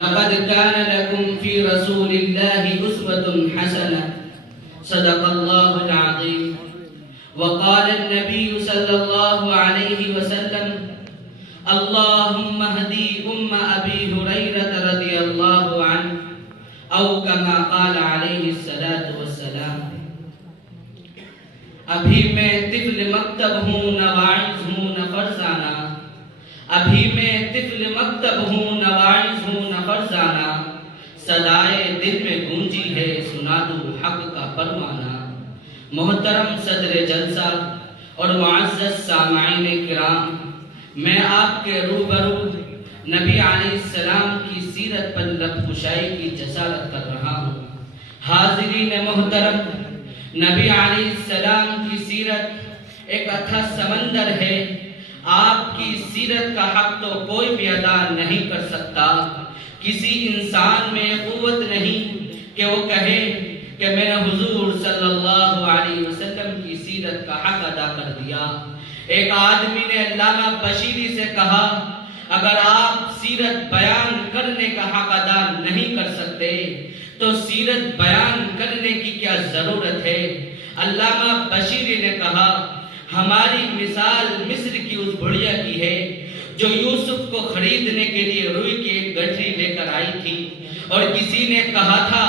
لقد كان لكم في رسول الله أسوة حسنة صدق الله العظيم. وقال النبي صلى الله عليه وسلم: اللهم اهدي أبي هريرة رضي الله عنه أو كما قال عليه الصلاة والسلام. ابھی میں طفل مکتب ہوں نواعظ ہوں نہ فرزانہ، ابھی میں طفل مکتب ہوں نواعظ ہوں نہ فرزانہ، صدائے دل میں گونجی ہے سنا دو حق کا پروانہ. محترم صدر جلسہ اور معزز سامعین کرام، میں آپ کے روبرو نبی علیہ السلام کی سیرت پر لب کشائی کی جسارت کر رہا ہوں. حاضرین محترم، نبی علیہ السلام کی سیرت ایک اتھا سمندر ہے. آپ کی سیرت کا حق تو کوئی بھی ادا نہیں کر سکتا. کسی انسان میں قوت نہیں کہ وہ کہے کہ میں نے حضور صلی اللہ علیہ وسلم کی سیرت کا حق ادا کر دیا. ایک آدمی نے علامہ بشیری سے کہا، اگر آپ سیرت بیان کرنے کا حق ادا نہیں کر سکتے تو سیرت بیان کرنے کی کیا ضرورت ہے؟ علامہ بشیری نے کہا، ہماری مثال مصر کی اس بڑھیا کی ہے جو یوسف کو خریدنے کے لیے روئی کی ایک گٹھری لے کر آئی تھی، اور کسی نے کہا تھا،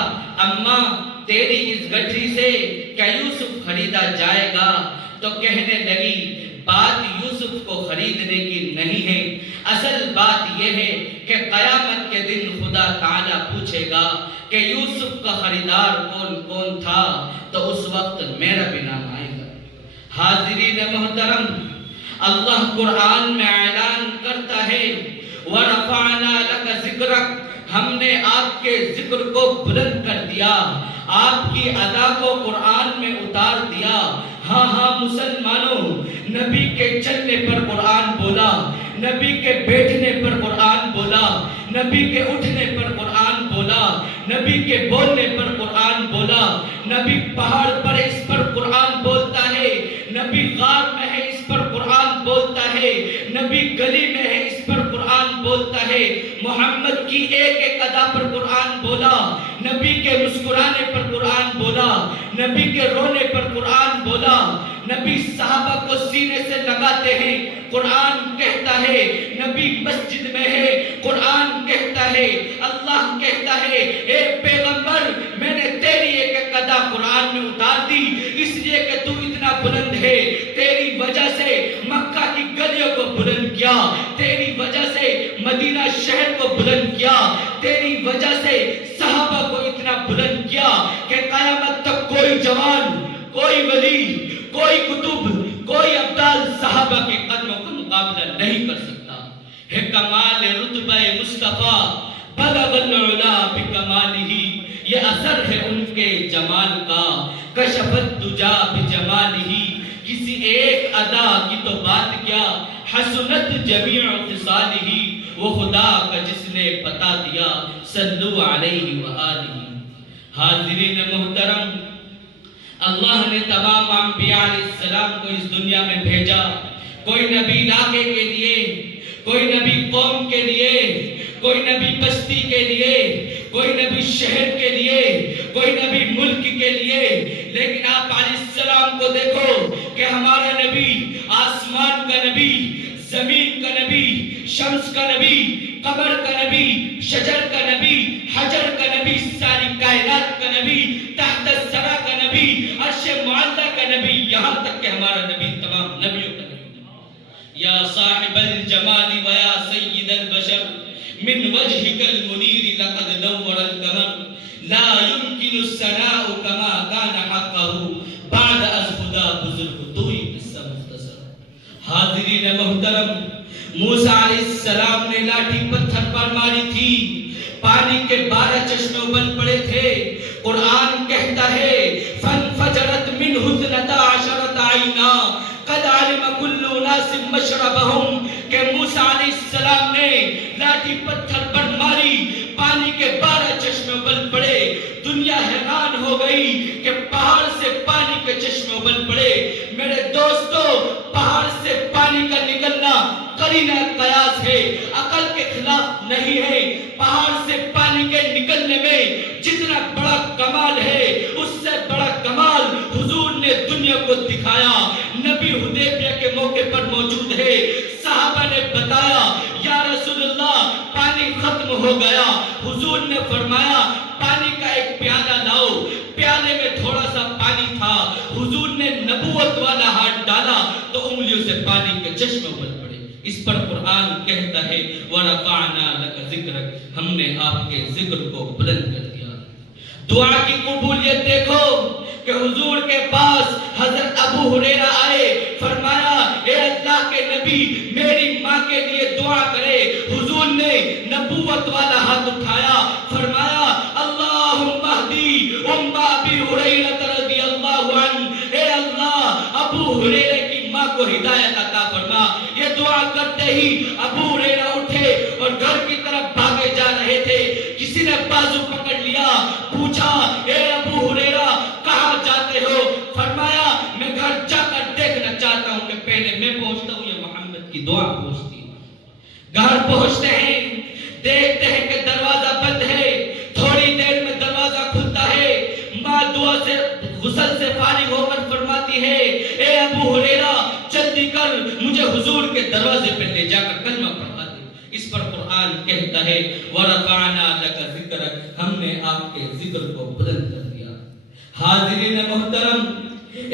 اماں تیری اس گٹھری سے کیا یوسف خریدا جائے گا؟ تو کہنے لگی، بات یوسف کو خریدنے کی نہیں ہے، اصل بات یہ ہے کہ قیامت کے دن خدا تعالیٰ پوچھے گا کہ یوسف کا خریدار کون کون تھا، تو اس وقت میرا بھی نام آئے گا. حاضرین محترم، اللہ قرآن میں اعلان کرتا ہے، وَرَفَعْنَا لَكَ ذِكْرَكَ، ہم نے آپ کے ذکر کو بلند کر دیا، آپ کی ادا کو قرآن میں اتار دیا. ہاں ہاں مسلمانوں، نبی کے چلنے پر قرآن بولا، نبی کے بیٹھنے پر قرآن بولا، نبی کے اٹھنے پر قرآن بولا، نبی کے بولنے پر قرآن بولا. نبی پہاڑ پر اس پر قرآن بولتا ہے، نبی غار میں ہے اس پر قرآن بولتا ہے، نبی گلی میں ہے اس پر قرآن بولتا ہے. محمد کی ایک ایک ادا پر قرآن بولا، نبی کے مسکرانے پر قرآن بولا، نبی کے رونے پر قرآن بولا. نبی صحابہ کو سینے سے لگاتے ہیں، قرآن کہتا ہے. نبی مسجد میں ہے، قرآن کہتا ہے. اللہ کہتا ہے، اے پیغمبر میں نے تیری ایک ایک ادا قرآن میں اتار دی، اس لیے کہ تو اتنا بلند ہے. تیری وجہ سے مکہ کی گلیوں کو بلند کیا، تیری وجہ سے مدینہ شہر کو بلند کیا، تیری وجہ سے صحابہ کو اتنا بلند کیا کہ قیامت تک کوئی جوان، کوئی ولی، کوئی کتب، کوئی ابدال صحابہ کے قدموں کا مقابلہ نہیں کر سکتا. ہے کمال رتبہ مصطفیٰ بلغ العلا بکمالہ، یہ اثر ہے ان کے جمال کا. کشفت دجا بجمالہ، کسی ایک ادا کی تو بات کیا، حسنت جمیع خصالہ، وہ خدا کا جس نے بتا دیا، صلو علیہ وآلہ. حاضرین محترم، اللہ نے تمام انبیاء علیہ السلام کو اس دنیا میں بھیجا. کوئی نبی علاقے کے لیے، کوئی نبی قوم کے لیے، کوئی نبی بستی کے لیے، کوئی نبی شہر کے لیے، کوئی نبی ملک کے لیے. لیکن آپ علیہ السلام کو دیکھو کہ ہمارا نبی آسمان کا نبی، زمین کا نبی، شمس کا نبی، قمر کا نبی، شجر کا نبی، حجر کا نبی، ساری کائنات کا نبی، تحت الثری کا نبی، عرش معلی کا نبی، یہاں تک کہ ہمارا نبی تمام نبیوں کا نبی. یا صاحب الجمال و یا سید البشر من وجهك المنیر لقد نور القمر لا يمكن الثناء كما كان حقه بعد از خدا بزرگ توئی قصہ مختصر. حاضرین محترم، موسیٰ علیہ السلام نے لاٹھی پتھر پر ماری تھی، پانی کے 12 چشمے ابل پڑے تھے. قرآن کہتا ہے، فانفجرت منہ اثنتا عشرۃ عینا قد علم کل اناس مشربہم، کہ موسیٰ علیہ السلام نے لاٹھی پتھر پر ماری، پانی کے 12 چشمے ابل پڑے. دنیا حیران ہو گئی کہ پہاڑ سے پانی کے چشمے ابل پڑے. میرے دوستو، پہاڑ سے پانی کا نکلنا قرینہ قیاس ہے، عقل کے خلاف نہیں ہے. پہاڑ سے کو دکھایا. نبی حدیبیہ کے موقع پر موجود ہے. صحابہ نے بتایا یا رسول اللہ پانی ختم ہو گیا. حضور نے فرمایا پانی کا ایک پیالہ لاؤ. پیالے میں تھوڑا سا پانی تھا. حضور نے نبوت والا ہاتھ ڈالا تو انگلیوں سے پانی کے چشمے ابل پڑے. اس پر قرآن کہتا ہے وَرَفَعْنَا لَكَ ذِكْرَكَ، ہم نے آپ کے ذکر کو بلند کر دیا. دعا کی قبولیت دیکھو کہ حضور کے پاس حضرت ابو ہریرہ آئے. فرمایا اے اللہ کے نبی میری ماں کے لیے دعا کرے. حضور نے نبوت والا ہاتھ اٹھایا. فرمایا اللہم اہدی ام ابی ہریرہ رضی اللہ عنہ، اے اللہ ابو ہریرہ کی ماں کو ہدایت عطا فرما. یہ دعا کرتے ہی ابو ہریرہ اٹھے اور گھر کی طرف بھاگے جا رہے تھے. کسی نے بازو پکڑ لیا. پوچھا اے ابو ہریرہ کہاں جاتے ہو؟ فرمایا میں گھر جا کر دیکھنا چاہتا ہوں کہ پہلے میں پہنچتا ہوں یا محمد کی دعا پہنچتی ہے. گھر پہنچتے ہیں، دیکھتے ہیں کہ دروازہ بند ہے. تھوڑی دیر میں دروازہ کھلتا ہے. ماں دعا سے غسل سے فارغ ہو کر فرماتی ہے اے ابو ہریرہ جلدی کر مجھے حضور کے دروازے پہ لے جا کر کلمہ پڑھا دے. اس پر قرآن کہتا ہے وَرَفَعْنَا لَكَ ذِكْرَكَ، ہم نے آپ کے ذکر کو بلند کر دیا. حاضرین محترم،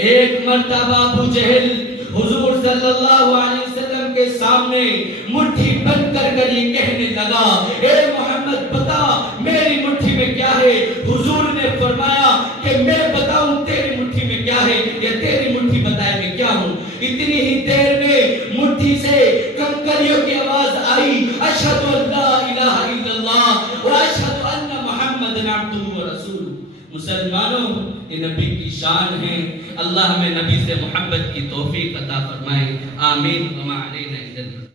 ایک مرتبہ ابو جہل حضور صلی اللہ علیہ وسلم کے سامنے مٹھی بند کر یہ کہنے لگا اے محمد بتا میری مٹھی میں کیا ہے؟ حضور نے فرمایا کہ میں بتاؤں تیری مٹھی میں کیا ہے یا تیری مٹھی بتائے میں کیا ہوں؟ اتنی ہی دیر میں مٹھی سے کنکریوں کی آواز آئی اشہد ان لا الہ الا اللہ و اشہد ان محمد عبدہ و رسولہ. مسلمانوں یہ نبی کی شان ہے. اللہ ہمیں نبی سے محبت کی توفیق عطا فرمائے. آمین. وما علینا الا